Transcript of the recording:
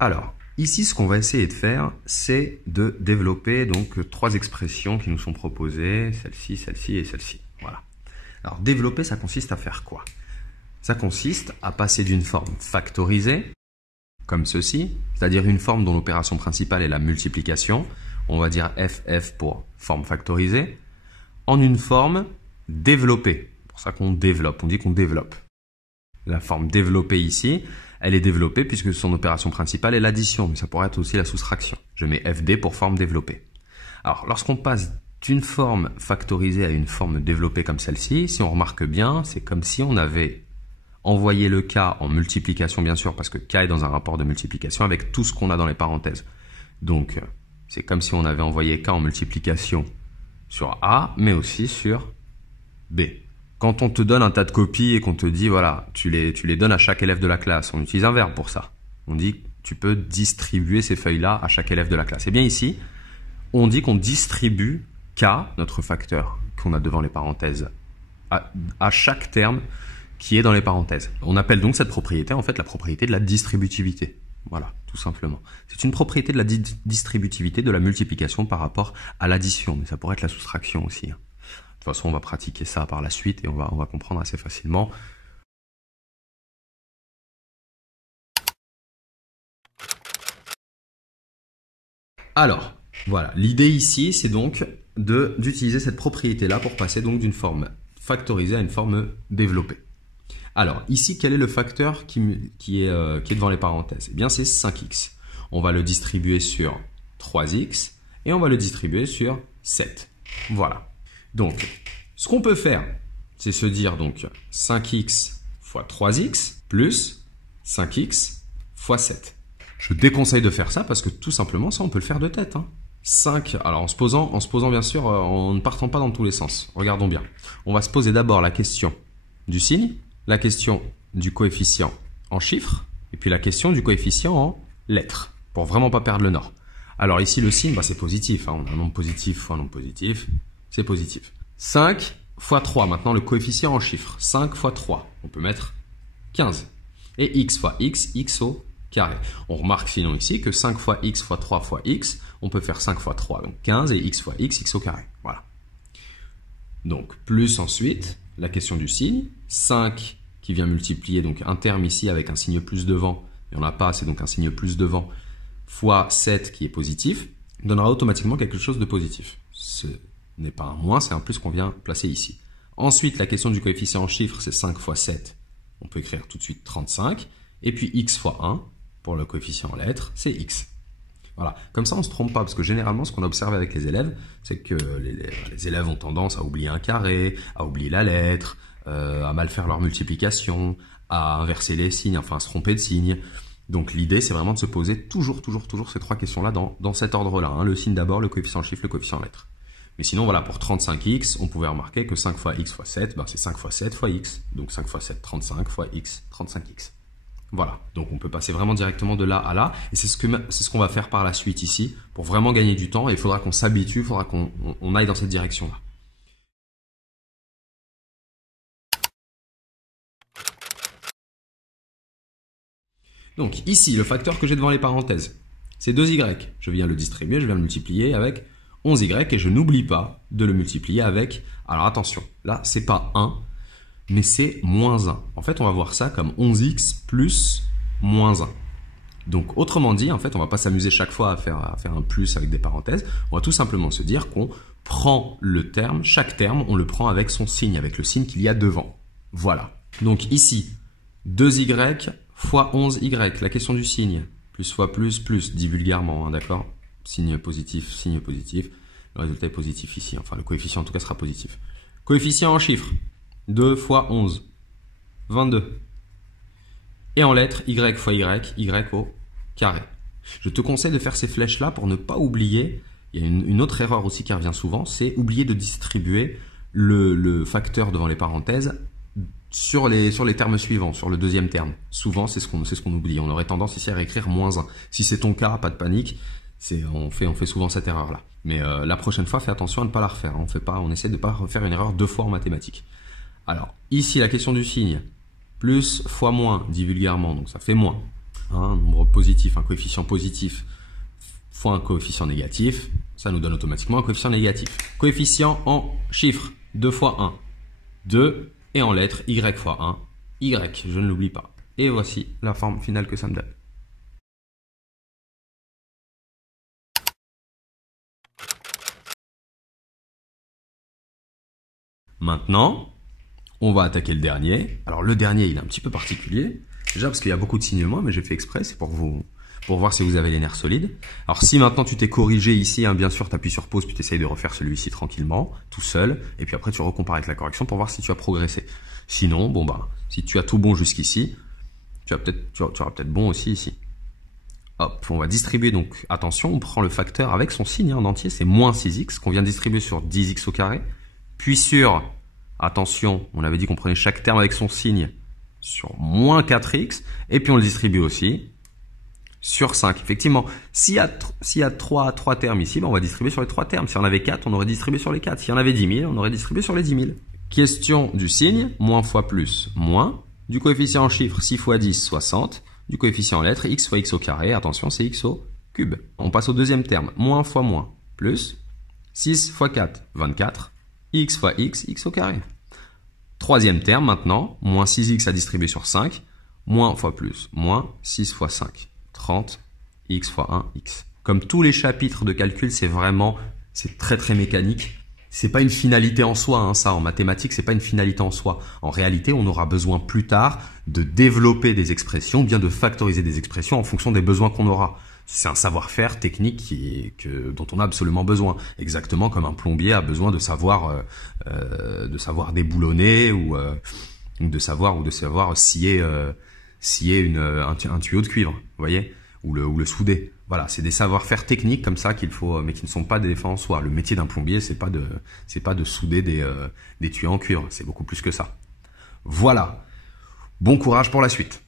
Alors, ici, ce qu'on va essayer de faire, c'est de développer donc 3 expressions qui nous sont proposées, celle-ci, celle-ci et celle-ci. Voilà. Alors, développer, ça consiste à faire quoi? Ça consiste à passer d'une forme factorisée, comme ceci, c'est-à-dire une forme dont l'opération principale est la multiplication, on va dire FF pour forme factorisée, en une forme développée. C'est pour ça qu'on développe, on dit qu'on développe. La forme développée ici, elle est développée puisque son opération principale est l'addition, mais ça pourrait être aussi la soustraction. Je mets FD pour forme développée. Alors, lorsqu'on passe d'une forme factorisée à une forme développée comme celle-ci, si on remarque bien, c'est comme si on avait envoyé le K en multiplication, bien sûr, parce que K est dans un rapport de multiplication avec tout ce qu'on a dans les parenthèses. Donc, c'est comme si on avait envoyé K en multiplication sur A, mais aussi sur B. Quand on te donne un tas de copies et qu'on te dit, voilà, tu les donnes à chaque élève de la classe, on utilise un verbe pour ça. On dit, tu peux distribuer ces feuilles-là à chaque élève de la classe. Et bien ici, on dit qu'on distribue K, notre facteur qu'on a devant les parenthèses, à chaque terme qui est dans les parenthèses. On appelle donc cette propriété, en fait, la propriété de la distributivité. Voilà, tout simplement. C'est une propriété de la distributivité de la multiplication par rapport à l'addition, mais ça pourrait être la soustraction aussi. De toute façon, on va pratiquer ça par la suite et on va comprendre assez facilement. Alors, voilà, l'idée ici, c'est donc d'utiliser cette propriété-là pour passer donc d'une forme factorisée à une forme développée. Alors, ici, quel est le facteur qui est devant les parenthèses? Eh bien, c'est 5x. On va le distribuer sur 3x et on va le distribuer sur 7. Voilà. Donc, ce qu'on peut faire, c'est se dire donc 5x fois 3x plus 5x fois 7. Je déconseille de faire ça parce que tout simplement, ça, on peut le faire de tête. 5, alors en se posant bien sûr, en ne partant pas dans tous les sens. Regardons bien. On va se poser d'abord la question du signe, la question du coefficient en chiffres, et puis la question du coefficient en lettres, pour vraiment pas perdre le nord. Alors ici, le signe, c'est positif. On a un nombre positif fois un nombre positif, c'est positif. 5 fois 3, maintenant le coefficient en chiffres. 5 fois 3, on peut mettre 15. Et x fois x, x au carré. On remarque sinon ici que 5 fois x fois 3 fois x, on peut faire 5 fois 3, donc 15, et x fois x, x au carré. Voilà. Donc, plus ensuite, la question du signe, 5 qui vient multiplier, donc un terme ici avec un signe plus devant, il n'y en a pas, c'est donc un signe plus devant, fois 7 qui est positif, donnera automatiquement quelque chose de positif. Ce n'est pas un moins, c'est un plus qu'on vient placer ici. Ensuite, la question du coefficient en chiffres, c'est 5 fois 7, on peut écrire tout de suite 35, et puis x fois 1, pour le coefficient en lettres, c'est x. Voilà, comme ça on ne se trompe pas, parce que généralement ce qu'on a observé avec les élèves, c'est que les élèves ont tendance à oublier un carré, à oublier la lettre, à mal faire leur multiplication, à inverser les signes, enfin à se tromper de signes. Donc l'idée c'est vraiment de se poser toujours ces 3 questions-là dans cet ordre-là. Le signe d'abord, le coefficient en chiffre, le coefficient en lettres. Mais sinon voilà, pour 35x, on pouvait remarquer que 5 fois x fois 7, c'est 5 fois 7 fois x. Donc 5 fois 7, 35 fois x, 35x. Voilà, donc on peut passer vraiment directement de là à là, et c'est ce qu'on va faire par la suite ici, pour vraiment gagner du temps, et il faudra qu'on s'habitue, il faudra qu'on aille dans cette direction-là. Donc ici, le facteur que j'ai devant les parenthèses, c'est 2y. Je viens le distribuer, je viens le multiplier avec 11y, et je n'oublie pas de le multiplier avec, alors attention, là c'est pas 1, mais c'est moins 1. En fait, on va voir ça comme 11x plus moins 1. Donc, autrement dit, en fait, on ne va pas s'amuser chaque fois à faire un plus avec des parenthèses. On va tout simplement se dire qu'on prend le terme, chaque terme, on le prend avec son signe, avec le signe qu'il y a devant. Voilà. Donc ici, 2y fois 11y, la question du signe. Plus fois plus, dit vulgairement, d'accord? Signe positif, le résultat est positif ici. Enfin, le coefficient en tout cas sera positif. Coefficient en chiffres. 2 fois 11, 22. Et en lettres, y fois y au carré. Je te conseille de faire ces flèches-là pour ne pas oublier. Il y a une autre erreur aussi qui revient souvent, c'est oublier de distribuer le facteur devant les parenthèses sur les termes suivants, sur le deuxième terme. Souvent, c'est ce qu'on oublie. On aurait tendance ici à réécrire moins 1. Si c'est ton cas, pas de panique. On fait souvent cette erreur-là. Mais la prochaine fois, fais attention à ne pas la refaire. On essaie de ne pas refaire une erreur 2 fois en mathématiques. Alors, ici, la question du signe, plus fois moins, dit vulgairement, donc ça fait moins. un nombre positif, un coefficient positif fois un coefficient négatif, ça nous donne automatiquement un coefficient négatif. Coefficient en chiffres, 2 fois 1, 2, et en lettres, y fois 1, y, je ne l'oublie pas. Et voici la forme finale que ça me donne. Maintenant, on va attaquer le dernier. Alors le dernier, il est un petit peu particulier. Déjà parce qu'il y a beaucoup de signalements, mais j'ai fait exprès, c'est pour voir si vous avez les nerfs solides. Alors si maintenant tu t'es corrigé ici, hein, bien sûr tu appuies sur pause, puis tu essayes de refaire celui-ci tranquillement, tout seul, et puis après tu recompares avec la correction pour voir si tu as progressé. Sinon, bon bah, si tu as tout bon jusqu'ici, tu auras peut-être bon aussi ici. Hop, on va distribuer, donc attention, on prend le facteur avec son signe en entier, c'est moins 6x, qu'on vient de distribuer sur 10x au carré, puis sur, attention, on avait dit qu'on prenait chaque terme avec son signe, sur moins 4x, et puis on le distribue aussi sur 5. Effectivement, s'il y a 3 termes ici, ben on va distribuer sur les 3 termes. Si on avait 4, on aurait distribué sur les 4. S'il y en avait 10 000, on aurait distribué sur les 10 000. Question du signe, moins fois plus, moins. Du coefficient en chiffres, 6 fois 10, 60. Du coefficient en lettres, x fois x au carré. Attention, c'est x au cube. On passe au deuxième terme, moins fois moins, plus. 6 fois 4, 24. X fois x, x au carré. Troisième terme maintenant, moins 6x à distribuer sur 5, moins fois plus, moins 6 fois 5, 30, x fois 1, x. Comme tous les chapitres de calcul, c'est très mécanique. C'est pas une finalité en soi, hein, ça, en mathématiques, c'est pas une finalité en soi. En réalité, on aura besoin plus tard de développer des expressions, bien de factoriser des expressions en fonction des besoins qu'on aura. C'est un savoir-faire technique dont on a absolument besoin. Exactement comme un plombier a besoin de savoir déboulonner ou de savoir scier un tuyau de cuivre, vous voyez, ou le souder. Voilà, c'est des savoir-faire techniques comme ça qu'il faut, mais qui ne sont pas des effets en soi. Le métier d'un plombier, c'est pas de souder des tuyaux en cuivre, c'est beaucoup plus que ça. Voilà. Bon courage pour la suite.